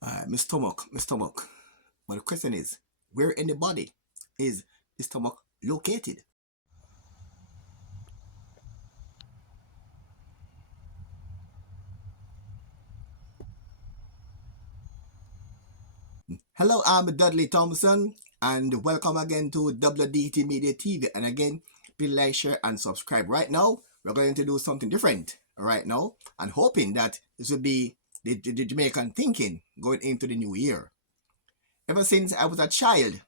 My stomach, my stomach. But the question is, where in the body is the stomach located? Hello, I'm Dudley Thompson, and welcome again to WDT Media TV. And again, please like, share, and subscribe. Right now, we're going to do something different right now, and hoping that this will be the Jamaican thinking going into the new year. Ever since I was a child,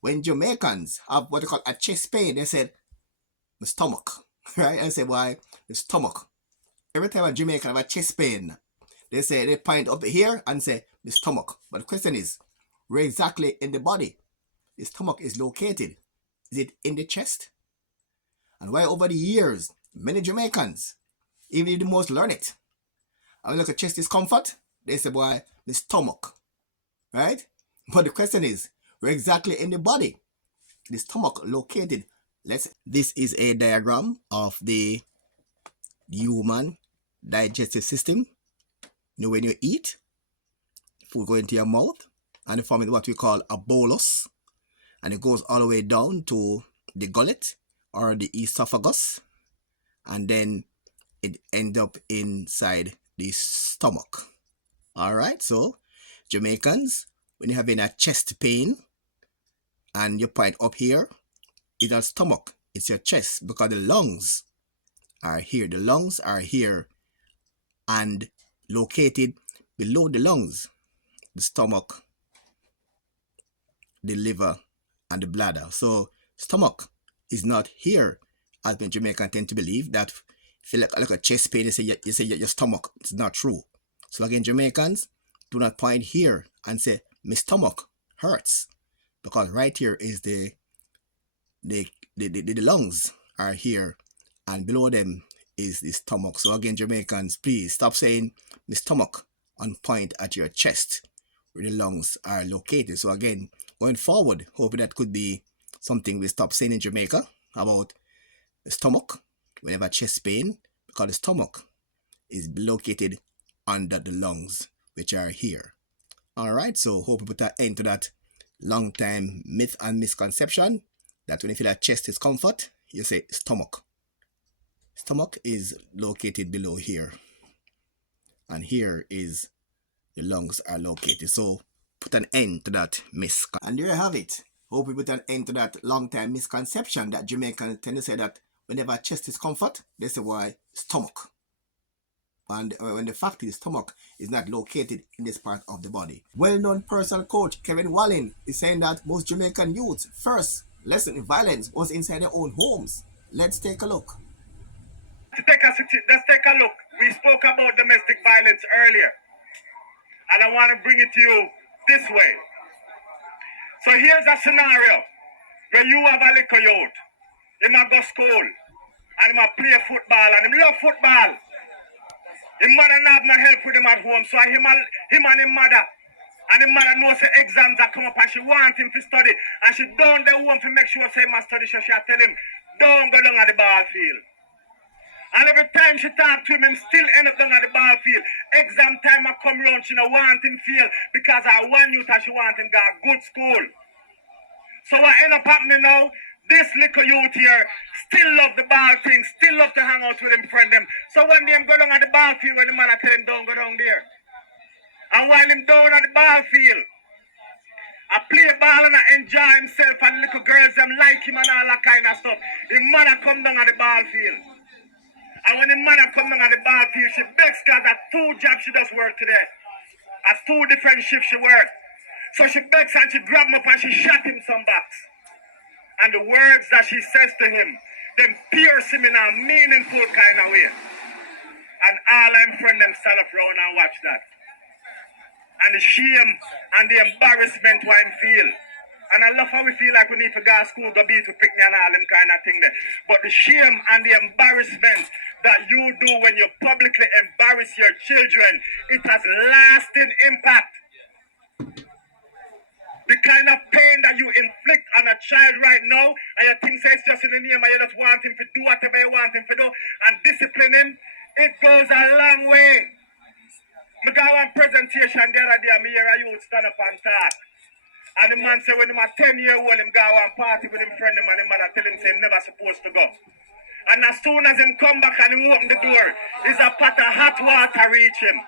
when Jamaicans have what they call a chest pain, they said, the stomach, right? I say, why? The stomach. Every time a Jamaican have a chest pain, they say, they point up here and say, the stomach. But the question is, where exactly in the body the stomach is located? Is it in the chest? And why over the years, many Jamaicans, even the most learned, I look at chest discomfort, they say, boy, the stomach, right? But the question is, where exactly in the body the stomach located? This is a diagram of the human digestive system. You know, when you eat, food go into your mouth and it forms what we call a bolus, and it goes all the way down to the gullet or the esophagus, and then it ends up inside the stomach. All right, so Jamaicans, when you're having a chest pain and you point up here, it's your stomach, it's your chest, because the lungs are here. The lungs are here and located below the lungs, the stomach, the liver, and the bladder. So stomach is not here, as many Jamaicans tend to believe that if you like a chest pain, you say your stomach. It's not true. So again, Jamaicans, do not point here and say my stomach hurts, because right here is the lungs are here, and below them is the stomach. So again, Jamaicans, please stop saying my stomach and point at your chest where the lungs are located. So again, going forward, hoping that could be something we stop saying in Jamaica about the stomach whenever chest pain, because the stomach is located under the lungs, which are here. All right, so hope we put an end to that long time myth and misconception that when you feel that chest discomfort, you say stomach. Stomach is located below here, and here is the lungs are located. So put an end to that misconception. And there you have it. Hope we put an end to that long time misconception that Jamaicans tend to say that whenever chest discomfort, they say why stomach. And when the fact is stomach is not located in this part of the body. Well-known personal coach Kevin Wallen is saying that most Jamaican youths first lesson in violence was inside their own homes. Let's take a look. Let's take a look. We spoke about domestic violence earlier, and I want to bring it to you this way. So here's a scenario where you have a little youth. He might go school, and he might play football, and he love football. His mother not have no help with him at home, so him and his mother. And his mother knows the exams are come up and she wants him to study. And she don't the home to make sure say must study, so she tell him, don't go down at the ball field. And every time she talk to him still end up down at the ball field. Exam time I come round, she don't want him feel because I want you that she want him go to good school. So what end up happening now? This little youth here still love the ball thing, still love to hang out with him friend them. So when they go down at the ball field, when the man tell him don't go down there. And while him down at the ball field, I play ball and I enjoy himself and little girls them like him and all that kind of stuff. His mother come down at the ball field. And when the mother come down at the ball field, she begs because at 2 jobs she does work today. At 2 different shifts she work. So she begs and she grab him up and she shot him some backs. And the words that she says to him, them pierce him in a meaningful kind of way. And all I'm friend them stand up round and watch that. And the shame and the embarrassment why him feel. And I love how we feel like we need to go to school, go be to pick me and all them kind of thing there. But the shame and the embarrassment that you do when you publicly embarrass your children, it has lasting impact. The kind of pain that you inflict on a child right now, and you think it's just in the name, and you just want him to do whatever you want him to do, and discipline him, it goes a long way. I got one present presentation the other day, I hear a youth stand up and talk. And the man say when him a 10-year-old, him go and party with him friend him and him mother tell him say him never supposed to go. And as soon as him come back and him open the door, is a pot of hot water reach him.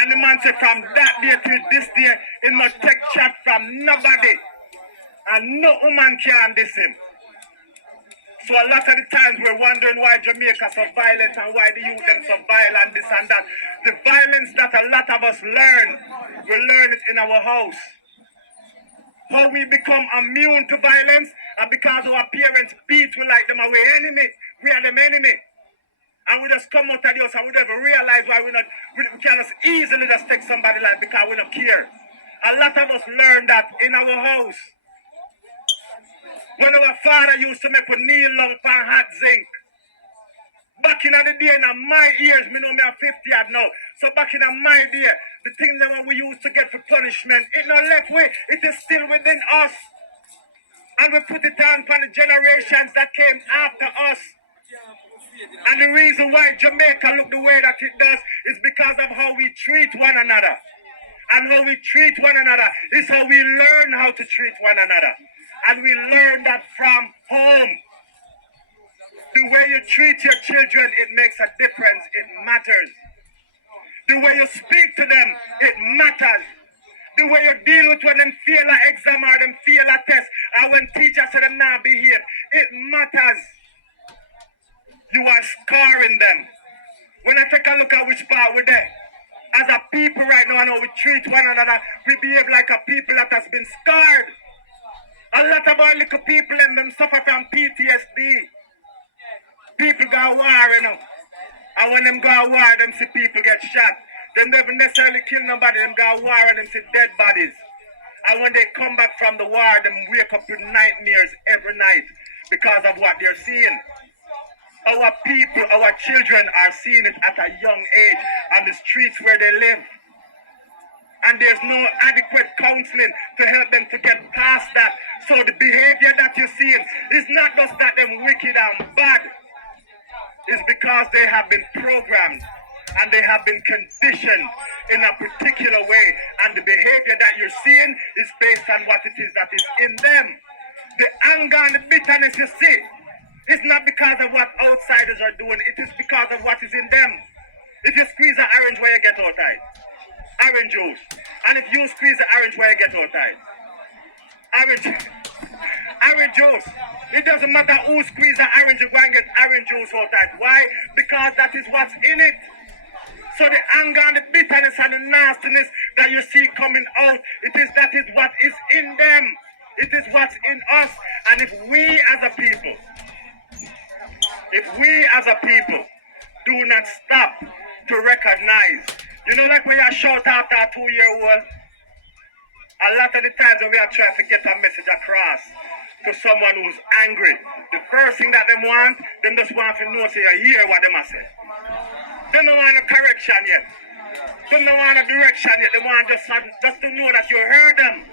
And the man say from that day to this day, he must take chat from nobody. And no woman can diss him. So a lot of the times we're wondering why Jamaica so violent and why the youth them so violent, this and that. The violence that a lot of us learn, we learn it in our house. How we become immune to violence, and because our parents beat we like them away enemy. We are them enemy. And we just come out of the house and we never realize why we can just easily just take somebody life because we don't care. A lot of us learn that in our house. When our father used to make a kneel long pan hot zinc. Back in the day, in my ears, me know me are 50 odd now. So back in my day, the things that we used to get for punishment, it not left way, it is still within us. And we put it on for the generations that came after us. And the reason why Jamaica look the way that it does is because of how we treat one another. And how we treat one another is how we learn how to treat one another. And we learn that from home. The way you treat your children, it makes a difference. It matters. The way you speak to them, it matters. The way you deal with when them fail an exam or them fail a test, or when teachers say them not behave, it matters. You are scarring them. When I take a look at which part we're there, as a people right now, I know we treat one another, we behave like a people that has been scarred. A lot of our little people and them suffer from PTSD. People go to war, you know. And when them go to war, them see people get shot. Them never necessarily kill nobody, them go to war and them see dead bodies. And when they come back from the war, them wake up with nightmares every night because of what they're seeing. Our people, our children are seeing it at a young age on the streets where they live. And there's no adequate counseling to help them to get past that. So the behavior that you're seeing is not just that them wicked and bad. It's because they have been programmed and they have been conditioned in a particular way. And the behavior that you're seeing is based on what it is that is in them. The anger and the bitterness you see is not because of what outsiders are doing. It is because of what is in them. If you squeeze an orange, where you get out of it? Orange juice. And if you squeeze the orange, where you get out of it? Orange juice. It doesn't matter who squeeze the orange, you go and get orange juice out of it. Why? Because that is what's in it. So the anger and the bitterness and the nastiness that you see coming out, that is what is in them. It is what's in us. And if we as a people do not stop to recognize, you know, like when you shout after a 2-year-old, a lot of the times when we are trying to get a message across to someone who's angry, the first thing that them want, them just want to know, say, you hear what them are saying. They don't want a correction yet. They don't want a direction yet. They want just to know that you heard them.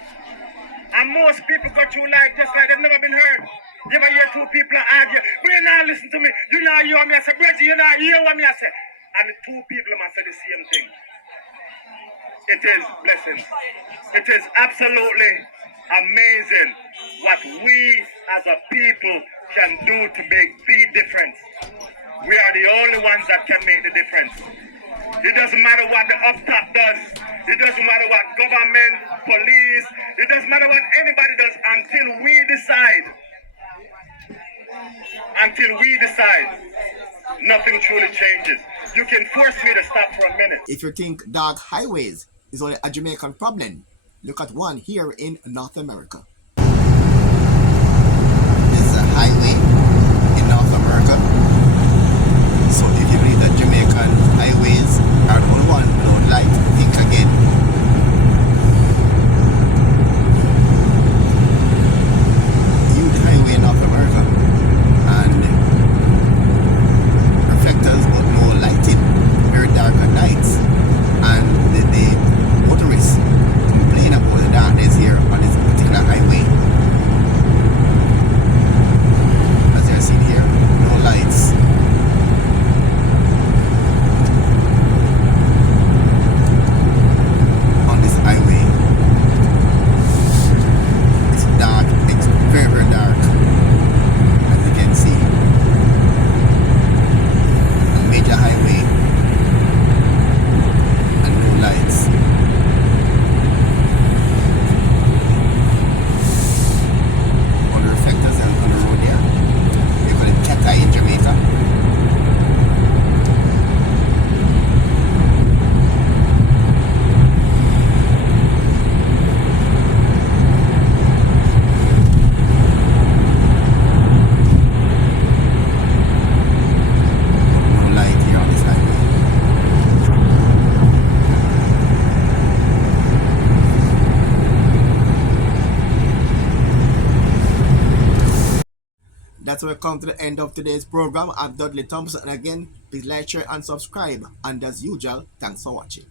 And most people go through life just like they've never been heard. You ever hear two people argue, but you not listen to me, you not hear what me I say, Bridget, you not hear what me I say. And the two people must say the same thing. It is blessings. It is absolutely amazing what we as a people can do to make the difference. We are the only ones that can make the difference. It doesn't matter what the up top does. It doesn't matter what government, police, it doesn't matter what anybody does until we decide. Until we decide, nothing truly changes. You can force me to stop for a minute. If you think dark highways is only a Jamaican problem, look at one here in North America. This is a highway in North America. So if you believe that Jamaican highways are the only one we don't like, think again. Huge highway in North America. And reflectors but no lighting, very dark at nights, and the motorists complain about the darkness here on this particular highway. how we come to the end of today's program. I'm Dudley Thompson, and again, please like, share, and subscribe. And as usual, thanks for watching.